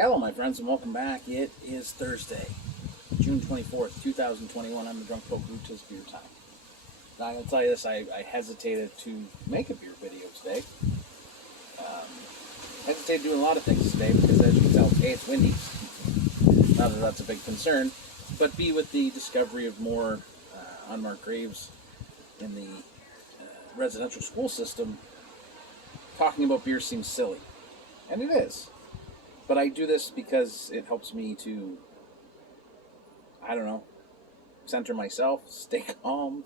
Hello, my friends, and welcome back. It is Thursday, June 24th, 2021. I'm the Drunk Poke Root. Tis beer time. Now, I'm going to tell you this, I hesitated to make a beer video today. Hesitated doing a lot of things today because, as you can tell, A, it's windy. Not that that's a big concern, but B, with the discovery of more unmarked graves in the residential school system, talking about beer seems silly. And it is. But I do this because it helps me to, I don't know, center myself, stay calm,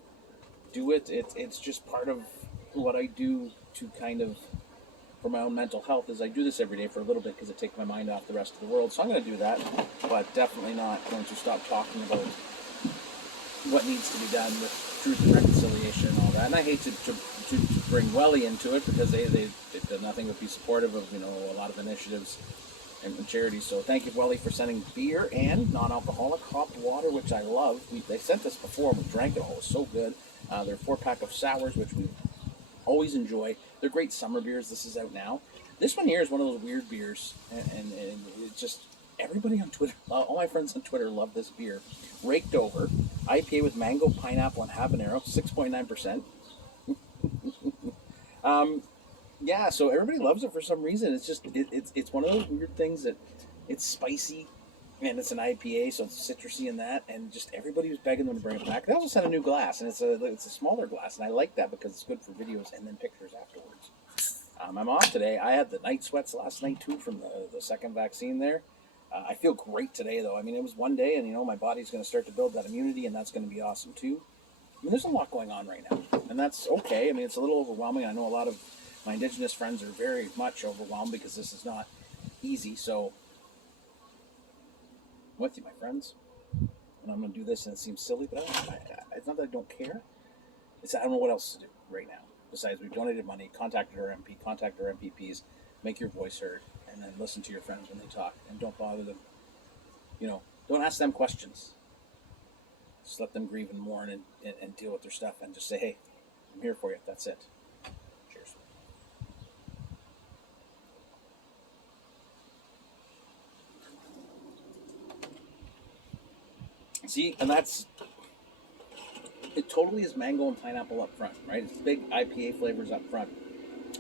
do it. It's just part of what I do to kind of, for my own mental health, is I do this every day for a little bit because it takes my mind off the rest of the world. So I'm going to do that, but definitely not going to stop talking about what needs to be done with truth and reconciliation and all that. And I hate to bring Welly into it because they've done nothing but be supportive of, a lot of initiatives and charities. So thank you, Welly, for sending beer and non-alcoholic hot water, which I love. They sent this before and we drank it all. It was so good. They're a 4-pack of sours, which we always enjoy. They're great summer beers. This is out now. This one here is one of those weird beers, and it's just, everybody on Twitter, all my friends on Twitter love this beer. Raked Over, IPA with mango, pineapple, and habanero, 6.9%. Yeah, so everybody loves it for some reason. It's just, it's one of those weird things that it's spicy, and it's an IPA, so it's citrusy in that, and just everybody was begging them to bring it back. They also sent a new glass, and it's a smaller glass, and I like that because it's good for videos and then pictures afterwards. I'm off today. I had the night sweats last night, too, from the second vaccine there. I feel great today, though. I mean, it was one day, and, my body's going to start to build that immunity, and that's going to be awesome, too. I mean, there's a lot going on right now, and that's okay. I mean, it's a little overwhelming. I know a lot of my Indigenous friends are very much overwhelmed because this is not easy, so I'm with you, my friends. And I'm going to do this, and it seems silly, but it's not that I don't care. It's I don't know what else to do right now. Besides, we've donated money, contacted our MP, contacted our MPPs, make your voice heard, and then listen to your friends when they talk, and don't bother them. Don't ask them questions. Just let them grieve and mourn and deal with their stuff, and just say, hey, I'm here for you. That's it. Cheers. See, and it totally is mango and pineapple up front, right? It's big IPA flavors up front.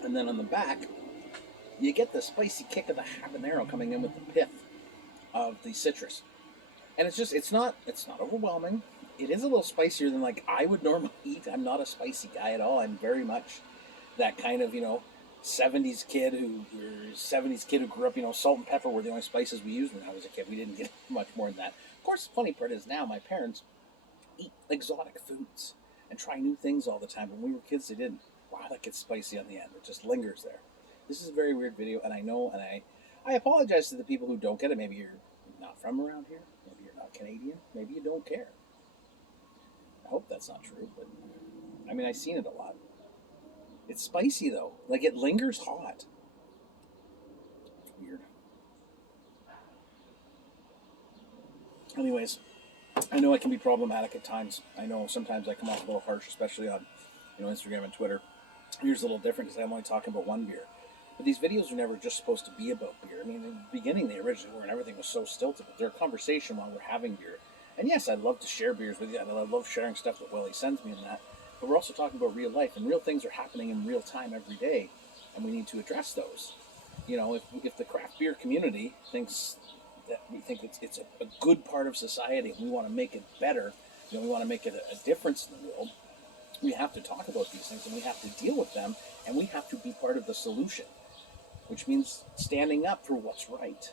And then on the back, you get the spicy kick of the habanero coming in with the pith of the citrus. And it's not overwhelming. It is a little spicier than like I would normally eat. I'm not a spicy guy at all. I'm very much that kind of, 70s kid who grew up, salt and pepper were the only spices we used when I was a kid. We didn't get much more than that. Of course, the funny part is now my parents eat exotic foods and try new things all the time. When we were kids, they didn't. Wow, that gets spicy on the end. It just lingers there. This is a very weird video, and I know, and I apologize to the people who don't get it. Maybe you're not from around here. Maybe you're not Canadian. Maybe you don't care. I hope that's not true, but I mean, I've seen it a lot. It's spicy, though. Like, it lingers hot. It's weird. Anyways, I know it can be problematic at times. I know sometimes I come off a little harsh, especially on, Instagram and Twitter. Here's a little different because I'm only talking about one beer. But these videos are never just supposed to be about beer. I mean, in the beginning, they originally were, and everything was so stilted, but they're a conversation while we're having beer. And yes, I'd love to share beers with you, and I love sharing stuff that Welly sends me and that. But we're also talking about real life, and real things are happening in real time every day, and we need to address those. If the craft beer community thinks that we think it's a good part of society, and we want to make it better, we want to make it a difference in the world, we have to talk about these things, and we have to deal with them, and we have to be part of the solution, which means standing up for what's right.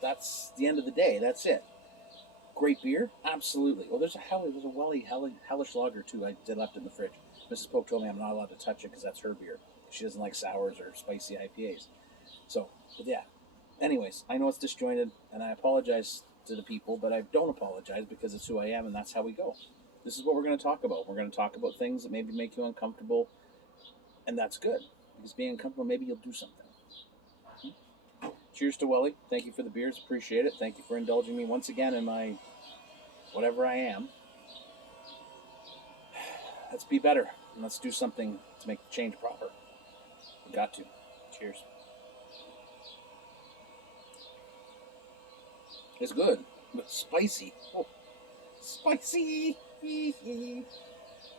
That's the end of the day. That's it. Great beer? Absolutely. Well, there's a Welly Hellish Lager, too. I left it in the fridge. Mrs. Pope told me I'm not allowed to touch it because that's her beer. She doesn't like sours or spicy IPAs. So, but yeah. Anyways, I know it's disjointed, and I apologize to the people, but I don't apologize because it's who I am, and that's how we go. This is what we're going to talk about. We're going to talk about things that maybe make you uncomfortable, and that's good. Because being uncomfortable, maybe you'll do something. Cheers to Welly. Thank you for the beers. Appreciate it. Thank you for indulging me once again in my whatever I am. Let's be better, and let's do something to make the change proper. We got to. Cheers. It's good, but spicy. Oh, spicy.